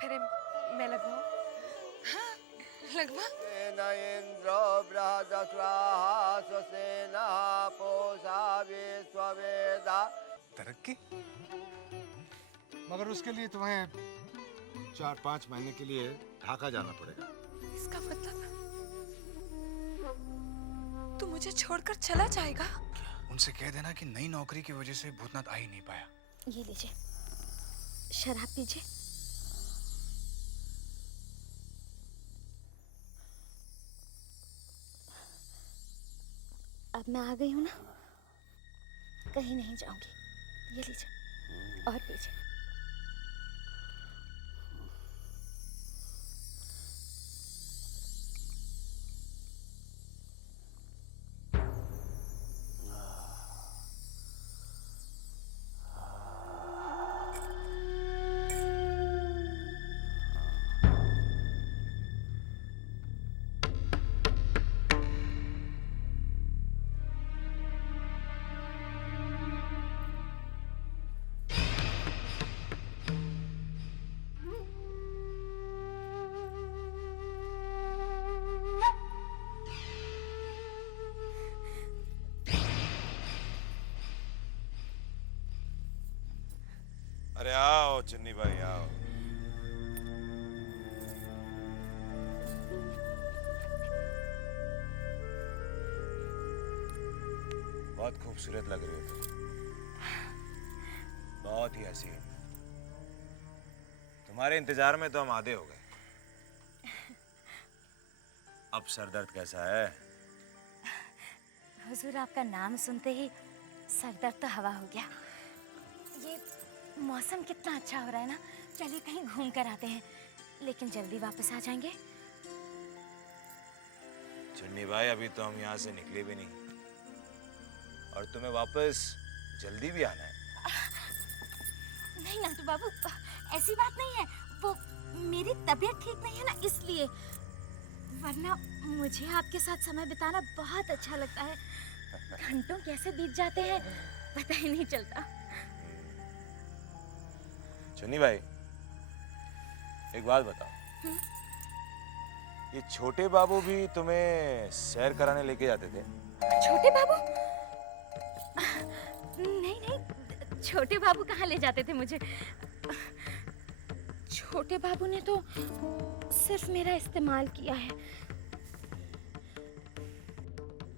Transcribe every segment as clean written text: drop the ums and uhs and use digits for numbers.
फेरे मैं लगवाऊं? हाँ, लगवा। इंद्रो बृहदस्वाहा स्वसेना पूषा विश्ववेदा। तरक्की? मगर उसके लिए तुम्हें 4-5 महीने के लिए ढाका जाना पड़ेगा। इसका मतलब तू मुझे छोड़कर चला जाएगा? उनसे कह देना कि नई नौकरी की वजह से भूतनाथ आ ही नहीं पाया। ये लीजिए, शराब पीजिए। अब मैं आ गई हूँ ना, कहीं नहीं जाऊंगी। ये लीजिए और पीजिए। अरे आओ चन्नी भाई आओ। बहुत खूबसूरत लग रही हो तुम, बहुत ही हसीन। तुम्हारे इंतजार में तो हम आधे हो गए। अब सर दर्द कैसा है? हुजूर, आपका नाम सुनते ही सर दर्द तो हवा हो गया। ये मौसम कितना अच्छा हो रहा है ना, चलिए कहीं घूम कर आते हैं, लेकिन जल्दी वापस आ जाएंगे। चन्नी भाई अभी तो हम यहाँ से निकले भी नहीं और तुम्हें वापस जल्दी भी आना है। नहीं नाटू बाबू, ऐसी बात नहीं है। वो मेरी तबीयत ठीक नहीं है ना, इसलिए। वरना मुझे आपके साथ समय बिताना बहुत अच्छा लगता है। घंटों कैसे बीत जाते हैं पता ही नहीं चलता। चन्नी भाई एक बात बताओ, ये छोटे बाबू भी तुम्हें सैर कराने लेके जाते थे? छोटे बाबू? नहीं नहीं, छोटे बाबू कहाँ ले जाते थे मुझे। छोटे बाबू ने तो सिर्फ मेरा इस्तेमाल किया है।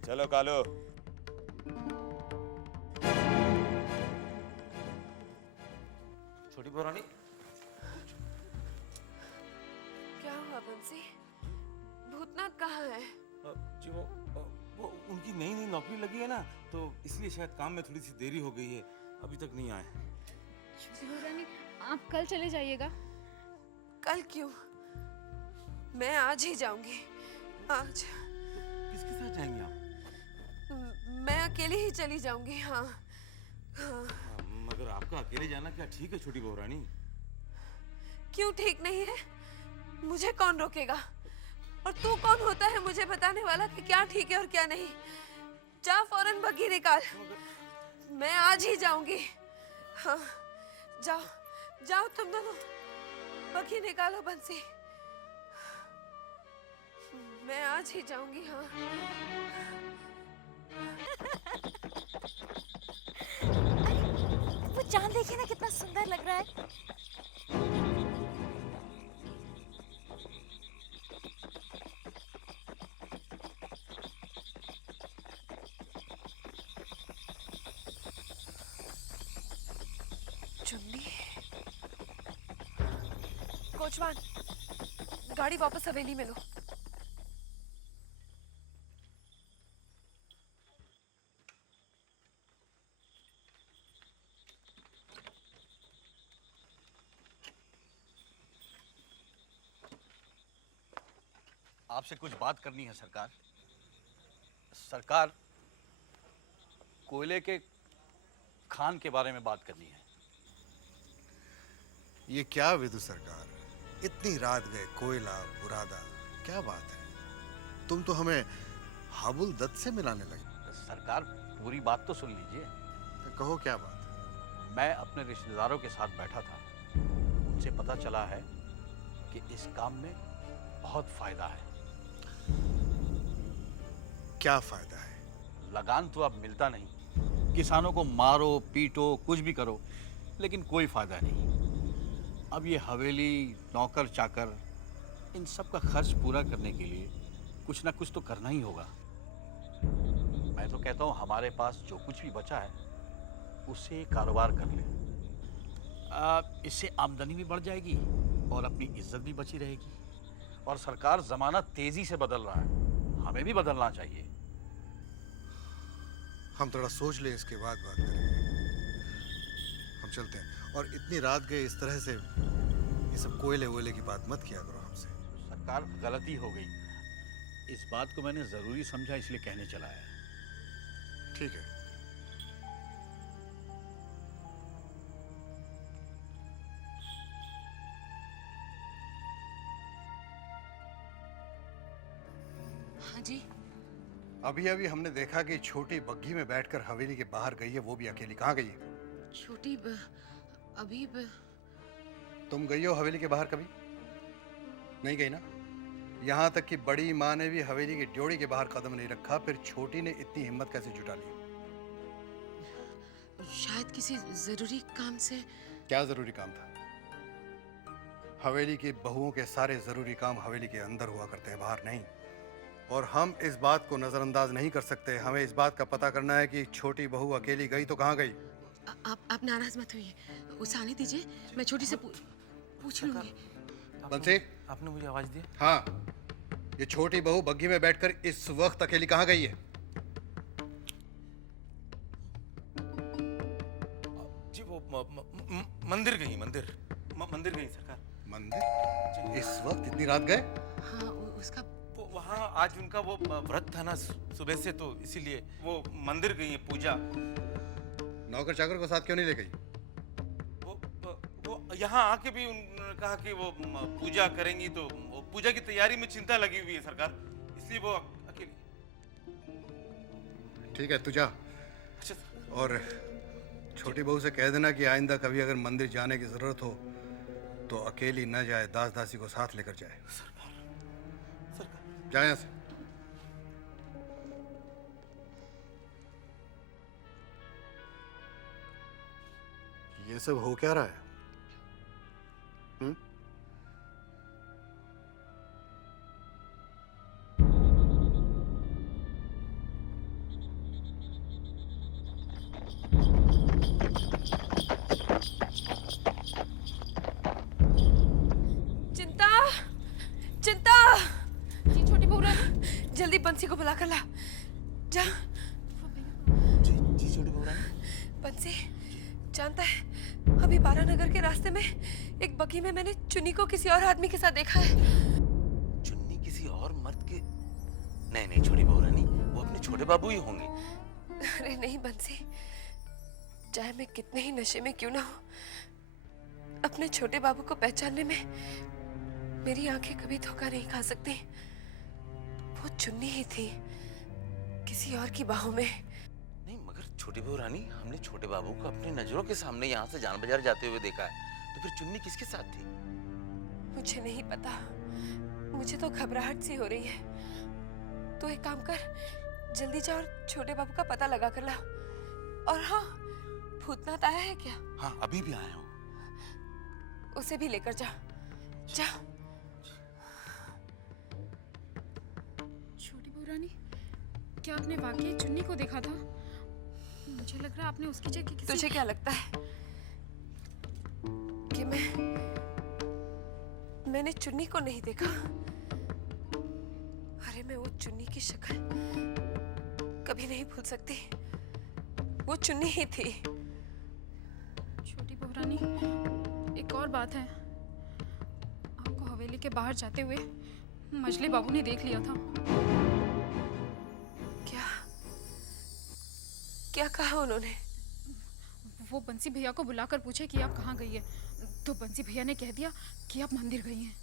चलो कालो। छोटी पुरानी, क्या हुआ बंसी? भूतनाथ कहाँ है? जी वो उनकी नई नई नौकरी लगी है ना, तो इसलिए शायद काम में थोड़ी सी देरी हो गई है, अभी तक नहीं आए। रानी, आप कल चले जाइएगा। कल क्यों? मैं आज ही जाऊंगी, आज। किसके साथ जाएंगे आप? मैं अकेली ही चली जाऊंगी। हाँ हाँ। मगर आपका अकेले जाना क्या ठीक है छोटी बहू रानी? क्यों ठीक नहीं है? मुझे कौन रोकेगा? और तू कौन होता है मुझे बताने वाला कि क्या ठीक है और क्या नहीं? जा फौरन बग्घी निकाल, मैं आज ही जाऊंगी। हाँ जाओ जाओ तुम दोनों, बग्घी निकालो बंसी, मैं आज ही जाऊंगी। हाँ वो चांद देखिए ना, कितना सुंदर लग रहा है। चुन्नी, कोचवान, गाड़ी वापस हवेली में लो। आपसे कुछ बात करनी है सरकार। सरकार, कोयले के खान के बारे में बात करनी है। ये क्या विदु सरकार, इतनी रात गए कोयला बुरादा, क्या बात है? तुम तो हमें हाबुल दत्त से मिलाने लगे। सरकार पूरी बात तो सुन लीजिए। तो कहो क्या बात है? मैं अपने रिश्तेदारों के साथ बैठा था, उनसे पता चला है कि इस काम में बहुत फायदा है। क्या फायदा है? लगान तो अब मिलता नहीं। किसानों को मारो पीटो कुछ भी करो, लेकिन कोई फायदा नहीं। अब ये हवेली, नौकर चाकर, इन सब का खर्च पूरा करने के लिए कुछ ना कुछ तो करना ही होगा। मैं तो कहता हूँ हमारे पास जो कुछ भी बचा है उससे कारोबार कर ले। इससे आमदनी भी बढ़ जाएगी और अपनी इज्जत भी बची रहेगी। और सरकार जमाना तेजी से बदल रहा है, हमें भी बदलना चाहिए। हम थोड़ा सोच लें, इसके बाद बात करेंगे। हम चलते हैं। और इतनी रात गए इस तरह से ये सब कोयले वोयले की बात मत किया करो हमसे। सरकार, गलती हो गई। इस बात को मैंने जरूरी समझा, इसलिए कहने चला है। ठीक है। हाँ जी। अभी अभी हमने देखा कि छोटी बग्घी में बैठकर हवेली के बाहर गई है, वो भी अकेली। कहाँ गई है? तुम गई हो हवेली के बाहर कभी? नहीं गई ना? यहाँ तक कि बड़ी माँ ने भी हवेली की ड्योढ़ी के बाहर कदम नहीं रखा, फिर छोटी ने इतनी हिम्मत कैसे जुटा ली? शायद किसी जरूरी काम से। क्या जरूरी काम था? हवेली की बहुओं के सारे जरूरी काम हवेली के अंदर हुआ करते हैं, बाहर नहीं। और हम इस बात को नजरअंदाज नहीं कर सकते। हमें इस बात का पता करना है कि छोटी बहू अकेली गई तो कहाँ गई। आप नाराज मत होइए, उसे आने दीजिए, मैं छोटी से पूछ लूंगी। बंसी, आपने मुझे आवाज दी? हाँ, ये छोटी बहू बग्घी में बैठकर इस वक्त अकेली कहाँ गई है? जी वो मंदिर गई, मंदिर गई सरकार। मंदिर? इस वक्त इतनी रात गए? हाँ, उसका वहाँ आज उनका वो व्रत था ना सुबह से, तो इसीलिए वो मंदिर गई है पूजा। नौकर चाकर को साथ क्यों नहीं ले गई? वो यहाँ आके भी उन्होंने कहा कि वो पूजा करेंगी, तो वो पूजा की तैयारी में चिंता लगी हुई है सरकार, इसलिए वो अकेली। ठीक है, तू जा। अच्छा। और छोटी बहू से कह देना कि आइंदा कभी अगर मंदिर जाने की जरूरत हो तो अकेली न जाए, दास दासी को साथ लेकर जाए। जाए यहाँ से। ये सब हो क्या रहा है? चिंता, चिंता। जी छोटी बहू रानी। जल्दी बंसी को बुला कर ला। जा। जी छोटी बहू रानी। बंसी, जानता है अभी बारानगर के रास्ते में एक बग्घी में मैंने चुन्नी को किसी और आदमी के साथ देखा है। चुन्नी किसी और मर्द के? नहीं छोटी बहू रानी, वो अपने छोटे बाबू ही होंगे। अरे नहीं बंसी, चाहे मैं कितने ही नशे में क्यों ना हो, अपने छोटे बाबू को पहचानने में मेरी आंखें कभी धोखा नहीं खा सकती। वो चुन्नी ही थी, किसी और की बाहों में। नहीं मगर छोटी बहू रानी, हमने छोटे बाबू को अपनी नजरों के सामने यहाँ से जान बाजार जाते हुए देखा है, तो फिर चुन्नी किसके साथ थी? मुझे नहीं पता, मुझे तो घबराहट सी हो रही है। तो एक काम कर, जल्दी जा और छोटे बाबू का पता लगा कर ला। और हाँ, भूतनाथ आया है क्या? हाँ, अभी भी आया हूँ। उसे भी लेकर जा। जा। छोटी बहू रानी, क्या आपने वाकई चुन्नी को देखा था? मुझे लग रहा है आपने उसकी जगह किसी... तुझे क्या लगता है कि मैंने चुन्नी को नहीं देखा? अरे मैं वो चुन्नी की शक्ल कभी नहीं भूल सकती। वो चुन्नी ही थी। छोटी बहू रानी, एक और बात है, आपको हवेली के बाहर जाते हुए मजली बाबू ने देख लिया था। क्या कहा उन्होंने? वो बंसी भैया को बुलाकर पूछे कि आप कहाँ गई है, तो बंसी भैया ने कह दिया कि आप मंदिर गई हैं।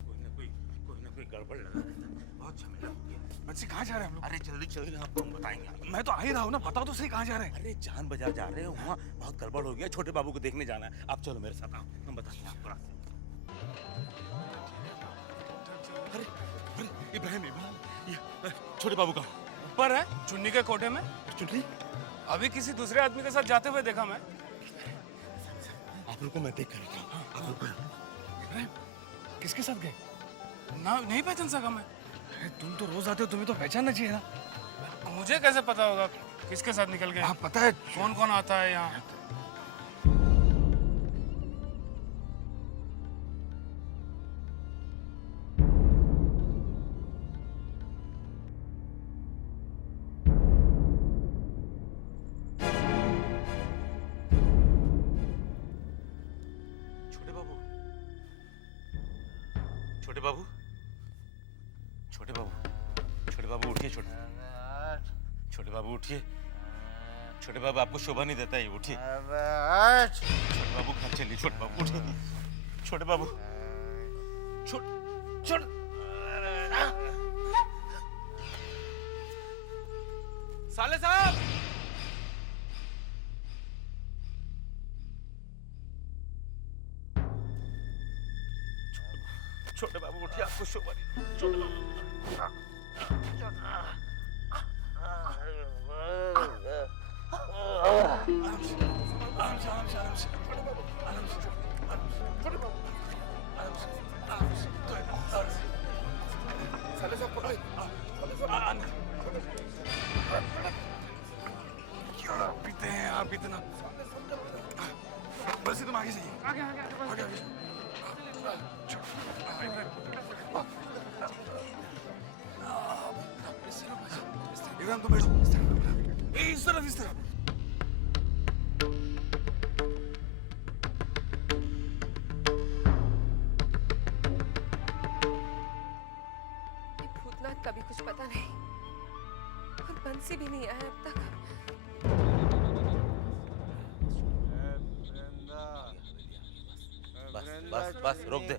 कोई ना कोई गड़बड़ लगा रहता है, बहुत झमेला हो गया। बच्चे कहाँ जा रहे हैं हम लोग? अरे जल्दी चलिए, आपको हम बताएंगे। मैं तो आ ही रहा हूँ ना, बताओ तो सही कहाँ जा रहे हैं? अरे जान बाजार जा रहे हो, वहाँ बहुत गड़बड़ हो गया, छोटे बाबू को देखने जाना है। आप चलो मेरे साथ, आओ, हम बताएंगे आपको रास्ते। इब्राहिम इब्राहिम ये छोटे बाबू का ऊपर है चुन्नी के कोठे में। चुन्नी अभी किसी दूसरे आदमी के साथ जाते हुए देखा मैं। आप रुको, मैं देख कर आता हूँ। आप रुको। इब्राहिम किसके साथ गए? ना नहीं पहचान सका मैं। अरे तुम तो रोज आते हो, तुम्हें तो पहचानना चाहिए ना। मुझे कैसे पता होगा किसके साथ निकल गए? हाँ पता है। कौन कौन आता है यहाँ? छोटे बाबू, छोटे बाबू, छोटे बाबू, छोटे बाबू उठिए। छोटे बाबू उठिए। छोटे बाबू आपको शोभा नहीं देता, ये उठिए। छोटे बाबू घर चलिए। छोटे बाबू उठिए। छोटे बाबू, छोड़ साले साहब, छोटे बाबू उठिए, आपको शोभा नहीं। छोटे बाबू, पीते हैं आप इतना। बस तुम आगे जाइए। आगे आगे आगे आगे। इब्राहिम तुम बैठो। इस तरफ इस तरफ। ये भूतनाथ का भी कुछ पता नहीं और बंसी भी नहीं आया अब तक। बस बस रोक दे।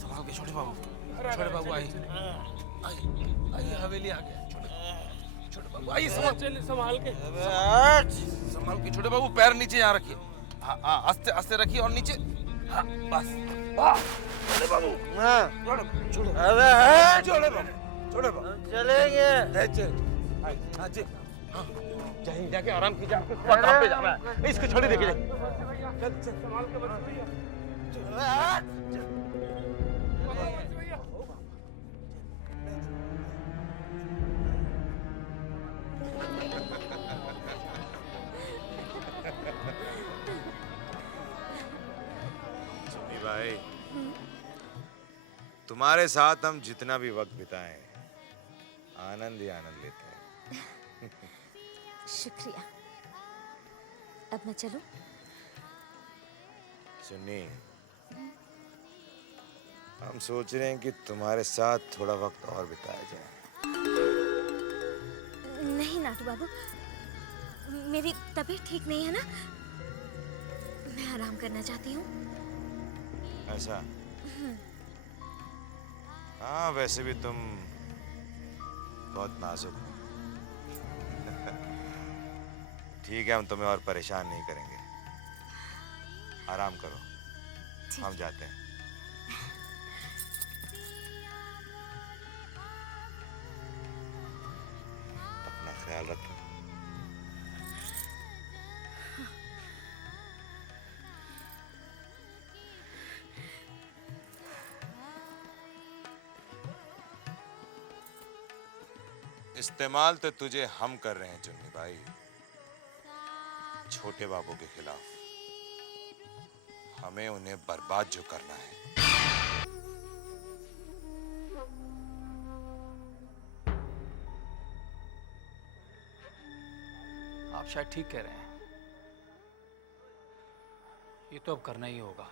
संभाल के छोटे बाबू। छोटे बाबू आइए हवेली आ गया। छोटे बाबू आइए, संभाल के संभाल के। छोटे बाबू पैर नीचे यहाँ रखिए। हाँ हाँ, आस्ते आस्ते रखिए और नीचे। हाँ बस। छोटे बाबू, छोटे बाबू चलेंगे। जाइए, जाके आराम कीजिए। आपको काम पे जाना है। इसको छोड़ी देखिए। संभाल के बस भैया। सुनी भाई, तुम्हारे साथ हम जितना भी वक्त बिताएं, आनंद ही आनंद लेते हैं। शुक्रिया। अब मैं चलूं? सुनी, हम सोच रहे हैं कि तुम्हारे साथ थोड़ा वक्त और बिताया जाए। नहीं नाटू बाबू, मेरी तबीयत ठीक नहीं है ना, मैं आराम करना चाहती हूँ। ऐसा? हाँ, वैसे भी तुम बहुत नाजुक हो। ठीक है, हम तुम्हें और परेशान नहीं करेंगे। आराम करो, हम जाते हैं। अपना ख्याल रखना। इस्तेमाल तो तुझे हम कर रहे हैं चुन्नी भाई, छोटे बाबू के खिलाफ। हमें उन्हें बर्बाद जो करना है। आप शायद ठीक कह रहे हैं। ये तो अब करना ही होगा।